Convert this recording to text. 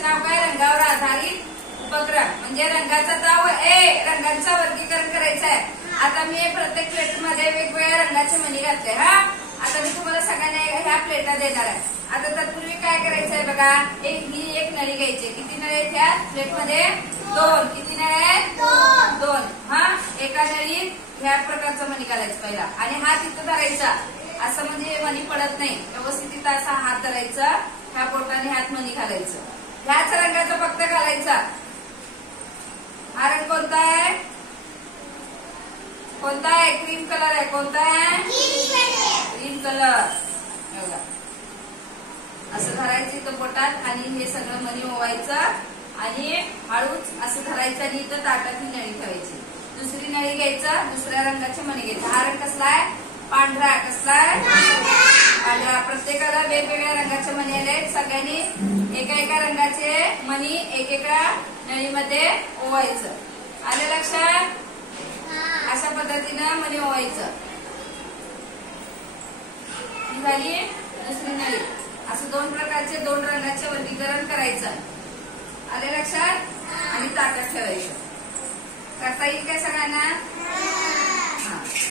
प्रकाराचे नाव काय? रंगावर आधारित उपक्रम. म्हणजे रंगाचा नाव रंगांचं वर्गीकरण करायचं आहे. आता मी प्रत्येक प्लेट मध्ये वेगवेगळ्या रंगाचे मणी घातले. आता मी तुम्हाला सगळ्यांना ह्या प्लेटा देणार आहे. आता तत्पूर्वी काय करायचंय बघा, ही एक नळी घ्यायची. किती नळी आहेत ह्या प्लेट मध्ये? 2. किती नळी आहेत? 2. एका नळीत ह्या प्रकारचं मणी घालायचं पहिला आणि हात इथं धरायचा. असं म्हणजे मणी पडत नाही. व्यवस्थित इथं असा हात धरायचा. ह्या बोटाने ह्यात मणी घालायचं. ह्याच रंगाचा फक्त घालायचा. हा रंग कोणता आहे? कोणता आहे? क्रीम कलर आहे. कोणता आहे? Cream colour. बघा असं धरायचं इथं बोटात आणि हे सगळं मणी ओवायचं आणि हळूच असं धरायचं आणि इथं ताटात ही नळी ठेवायची. दुसरी नळी घ्यायचं, दुसऱ्या रंगाचे मणी घ्यायचे. हा रंग कसला आहे? पांढरा. कसला आहे? पांढरा. प्रत्येकाला वेगवेगळ्या रंगाचे मणी आले. सगळ्यांनी एका एका रंगाचे मणी एकेका नळीमध्ये ओवायचं. आलं लक्षात? अशा पद्धतीनं मणी ओवायचं. ही झाली दुसरी नळी. असं 2 प्रकारचे 2 रंगाचे वर्गीकरण करायचं. आले लक्षात? आणि ताटात ठेवायचं. करता येईल काय सगळ्यांना?